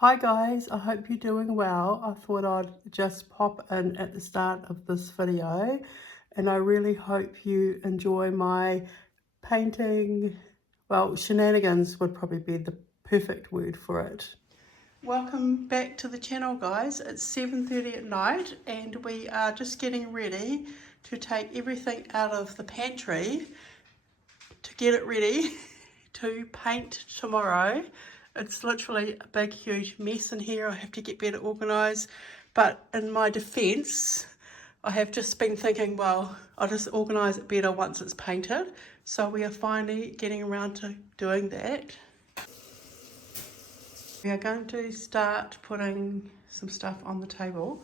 Hi guys, I hope you're doing well. I thought I'd just pop in at the start of this video and I really hope you enjoy my painting, well, shenanigans would probably be the perfect word for it. Welcome back to the channel guys. It's 7:30 at night and we are just getting ready to take everything out of the pantry to get it ready to paint tomorrow. It's literally a big huge mess in here. I have to get better organised, but in my defence I have just been thinking, well, I'll just organise it better once it's painted. So we are finally getting around to doing that. We are going to start putting some stuff on the table.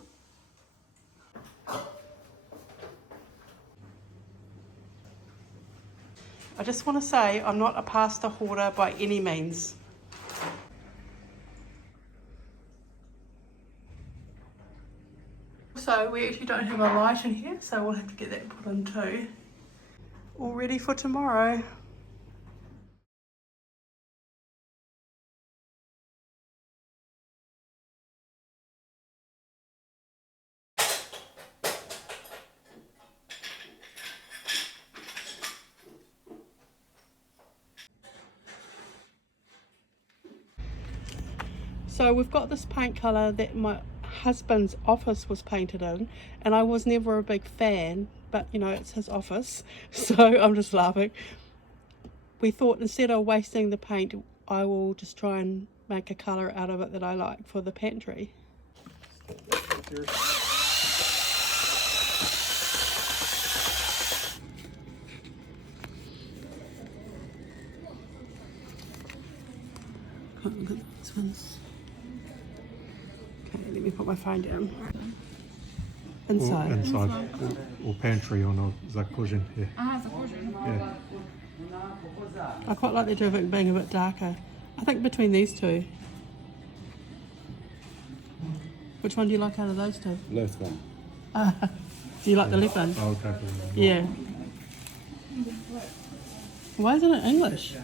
I just want to say I'm not a pasta hoarder by any means. So we actually don't have a light in here, so we'll have to get that put in too. All ready for tomorrow. So we've got this paint colour that my husband's office was painted in, and I was never a big fan, but you know, it's his office, so I'm just laughing. We thought instead of wasting the paint, I will just try and make a colour out of it that I like for the pantry. Can't look at these ones. Okay, let me put my phone down. Inside. Or pantry ono za korzeń. Yeah. Za korzeń. Yeah. I quite like the idea of it being a bit darker. I think between these two. Which one do you like out of those two? Left one. Do you like the left one? Oh, okay. Yeah. Why isn't it English?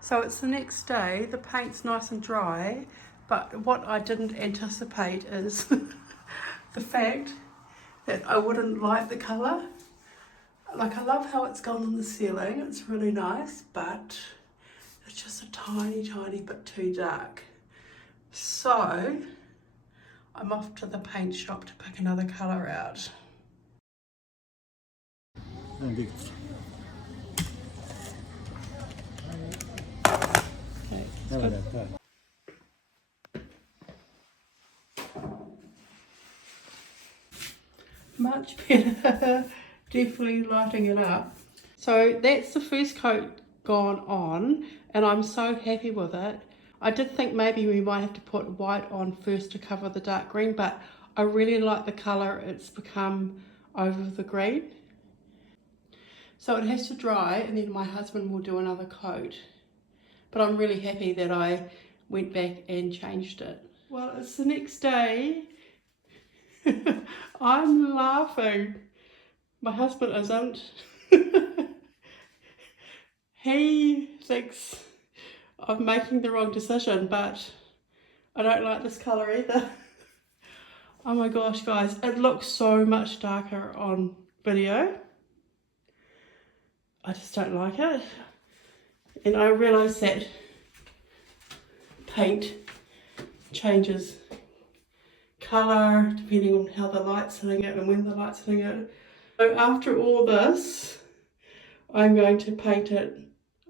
So it's the next day, the paint's nice and dry, but what I didn't anticipate is the fact that I wouldn't like the colour. Like, I love how it's gone on the ceiling, it's really nice, but it's just a tiny bit too dark. So I'm off to the paint shop to pick another colour out. Okay, much better. Definitely lighting it up. So that's the first coat gone on and I'm so happy with it. I did think maybe we might have to put white on first to cover the dark green, but I really like the colour it's become over the green. So it has to dry and then my husband will do another coat. But I'm really happy that I went back and changed it. Well, it's the next day. I'm laughing. My husband isn't. He thinks I'm making the wrong decision, but I don't like this colour either. Oh my gosh, guys, it looks so much darker on video. I just don't like it. And I realise that paint changes colour depending on how the light's hitting it and when the light's hitting it. So after all this, I'm going to paint it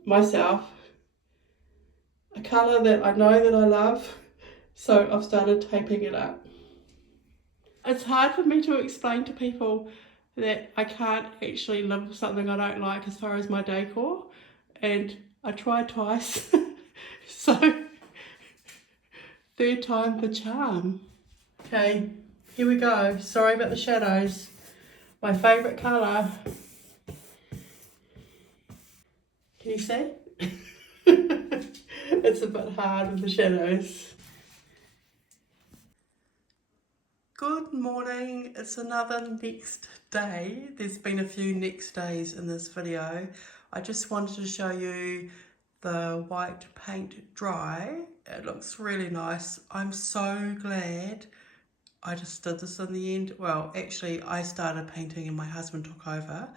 myself, a colour that I know that I love, so I've started taping it up. It's hard for me to explain to people that I can't actually live with something I don't like as far as my decor, and I tried twice, so third time the charm. Okay, here we go. Sorry about the shadows. My favourite colour. Can you see? It's a bit hard with the shadows. Good morning, it's another next day. There's been a few next days in this video. I just wanted to show you the white paint dry. It looks really nice. I'm so glad I just did this in the end. Well, actually I started painting and my husband took over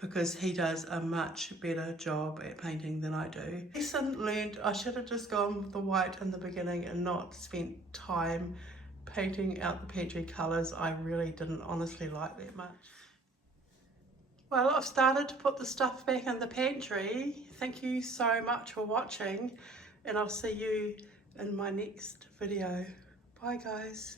because he does a much better job at painting than I do. Lesson learned, I should have just gone with the white in the beginning and not spent time painting out the Pantry colours. I really didn't honestly like that much. Well, I've started to put the stuff back in the pantry. Thank you so much for watching, and I'll see you in my next video. Bye guys.